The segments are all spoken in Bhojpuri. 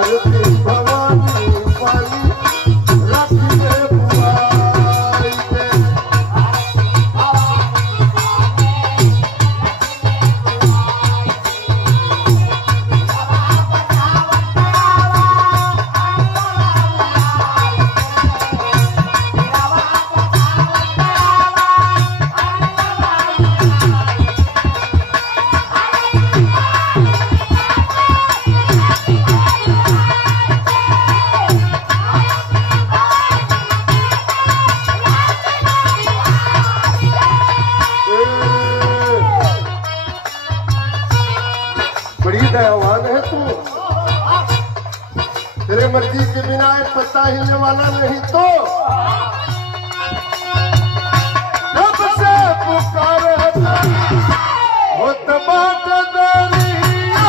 भारती भवानी पानी रखिए बुआई के। बड़ी दयावान है तू, तेरे मर्जी के बिना एक पत्ता हिलने वाला नहीं तो कब से पुकारे होत बात दरिया।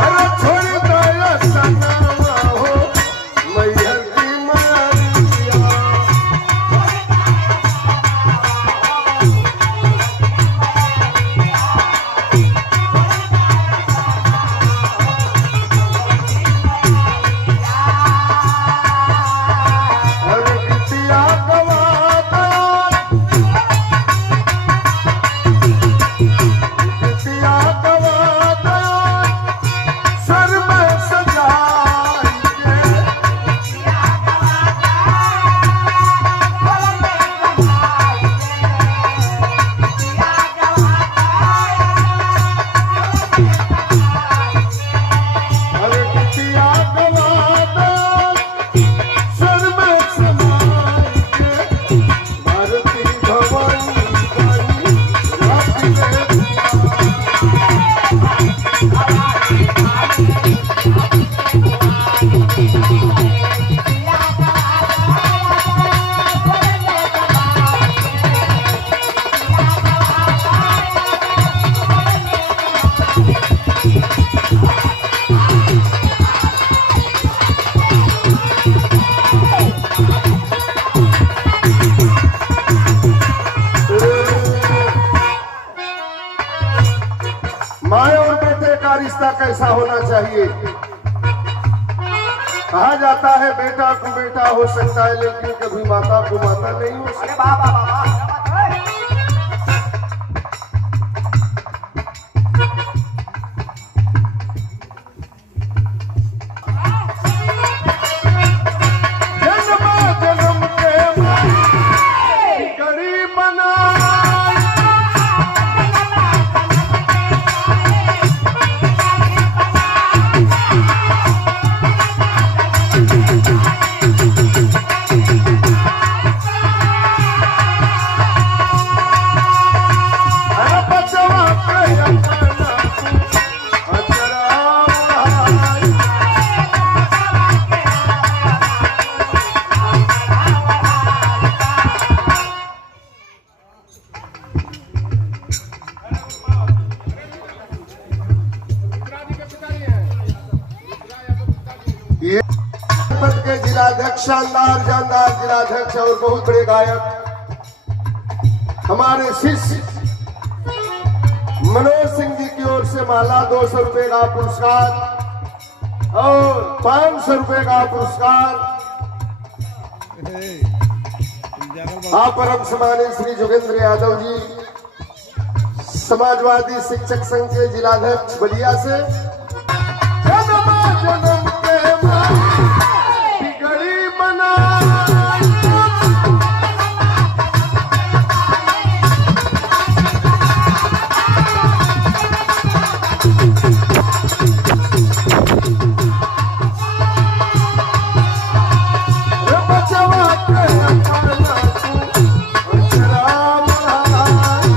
अरे छोड़ दया सनवा हो मैहर की मारिया। अरे बिटिया गवा दया, बिटिया गवा दया, सर में सजाई के। अरे बिटिया गवा दया, सर में समाई के। भारती भवानी पानी रखिए माँ और बेटे का रिश्ता कैसा होना चाहिए? कहा जाता है बेटा को बेटा हो सकता है लेकिन कभी माता को माता नहीं हो सकती। अरे वाह वाह वाह वाह, क्या बात है? जन्म जन्म के गरीब बनाई। अरे बचवा के अपना तू अचरा उड़ाई। ये जनपद के जिलाध्यक्ष, शानदार जानदार जिलाध्यक्ष और बहुत बड़े गायक हमारे शिष्य मनोज सिंह जी की ओर से माला 200 रुपए का पुरस्कार और 500 रुपए का पुरस्कार आप परम सम्मानित श्री जोगेंद्र यादव जी, समाजवादी शिक्षक संघ के जिलाध्यक्ष बलिया से। जन्म जन्म के बिगड़ी बनाई। रे बचवा के अपना तू अचरा उड़ाई।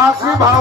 आखिरी भाव